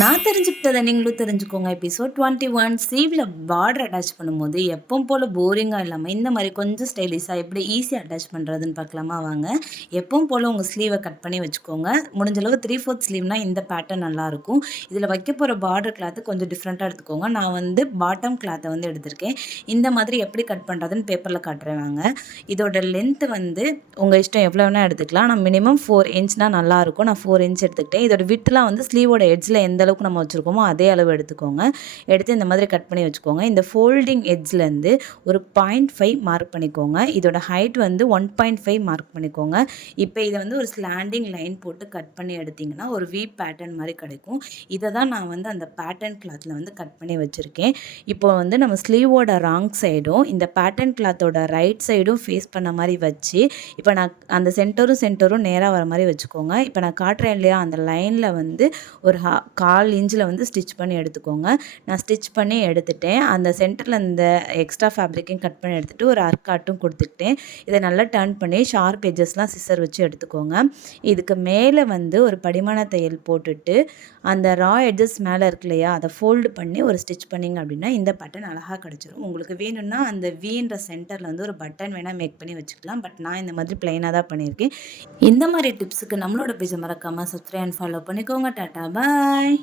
நான் தெரிஞ்சுக்கிட்டத நீங்களும் தெரிஞ்சுக்கோங்க. எபிசோட் 21 ஸ்லீவ்ல பார்டர் அட்டாச் பண்ணும்போது, எப்பவும் போல போரிங்கா இல்லாம, இந்த மாரி கொஞ்சம் ஸ்டைலிஷா எப்படி ஈஸியா அட்டாச் பண்றதுன்னு பார்க்கலாமா வாங்க. எப்பவும் போல உங்க ஸ்லீவ கட் பண்ணி வச்சுக்கோங்க. முடிஞ்ச அளவு 3/4 ஸ்லீவ்னா இந்த பேட்டர்ன் நல்லாயிருக்கும். இதில வைக்க போற பார்டர் கிளாத் கொஞ்சம் டிஃப்ரெண்ட்டா எடுத்துக்கோங்க. நான் வந்து பாட்டம் கிளாத்த வந்து எடுத்திருக்கேன். இந்த மாதிரி எப்படி கட் பண்றதுன்னு பேப்பர்ல காட்டுறேன் வாங்க. இதோட லென்த் வந்து உங்க இஷ்டம் எவ்வளோ வேணா எடுத்துக்கலாம். நான் மினிமம் 4 இன்ச்னா நல்லாயிருக்கும். நான் 4 இன்ச் எடுத்துக்கிட்டேன். இதோட விட்லாம் வந்து ஸ்லீவோட எட்ஜ்ல எந்த அளவுக்கு நம்ம வச்சுருக்கோமோ அதே அளவு எடுத்துக்கோங்க. எடுத்து இந்த மாதிரி கட் பண்ணி வச்சுக்கோங்க. இந்த ஃபோல்டிங் எட்ஜ்லேருந்து ஒரு 0.5 மார்க் பண்ணிக்கோங்க. இதோட ஹைட் வந்து 1.5 மார்க் பண்ணிக்கோங்க. இப்போ இதை வந்து ஒரு ஸ்லாண்டிங் லைன் போட்டு கட் பண்ணி எடுத்திங்கன்னா ஒரு வி பேட்டர்ன் மாதிரி கிடைக்கும். இதை தான் நான் வந்து அந்த பேட்டர்ன் கிளாத்தில் வந்து கட் பண்ணி வச்சுருக்கேன். இப்போ வந்து நம்ம ஸ்லீவோட ராங் சைடும் இந்த பேட்டர்ன் கிளாத்தோட ரைட் சைடும் ஃபேஸ் பண்ண மாதிரி வச்சு இப்போ நான் அந்த சென்டரும் நேராக வர மாதிரி வச்சுக்கோங்க. இப்போ நான் காட்டுறேன் இல்லையா, அந்த லைனில் வந்து ஒரு 1/4 இன்ச்சில் வந்து ஸ்டிச் பண்ணி எடுத்துக்கோங்க. நான் ஸ்டிச் பண்ணி எடுத்துட்டேன். அந்த சென்டரில் இந்த எக்ஸ்ட்ரா ஃபேப்ரிக்கையும் கட் பண்ணி எடுத்துகிட்டு ஒரு அர்க்காட்டும் கொடுத்துக்கிட்டேன். இதை நல்லா டர்ன் பண்ணி ஷார்ப் எட்ஜஸ்லாம் சிசர் வச்சு எடுத்துக்கோங்க. இதுக்கு மேலே வந்து ஒரு படிமான தையல் போட்டுட்டு அந்த ரா எட்ஜஸ் மேலே இருக்கு இல்லையா, அதை ஃபோல்டு பண்ணி ஒரு ஸ்டிச் பண்ணிங்க அப்படின்னா இந்த பேட்டர்ன் அழகாக கிடச்சிரும். உங்களுக்கு வேணும்னா அந்த வீன்ற சென்டரில் வந்து ஒரு பட்டன் வேணால் மேக் பண்ணி வச்சுக்கலாம். பட் நான் இந்த மாதிரி பிளைனாக தான் பண்ணியிருக்கேன். இந்த மாதிரி டிப்ஸுக்கு நம்மளோட பேஜை மறக்காமல் சப்ஸ்கிரைப் அண்ட் ஃபாலோ பண்ணிக்கோங்க. டாட்டா பாய்.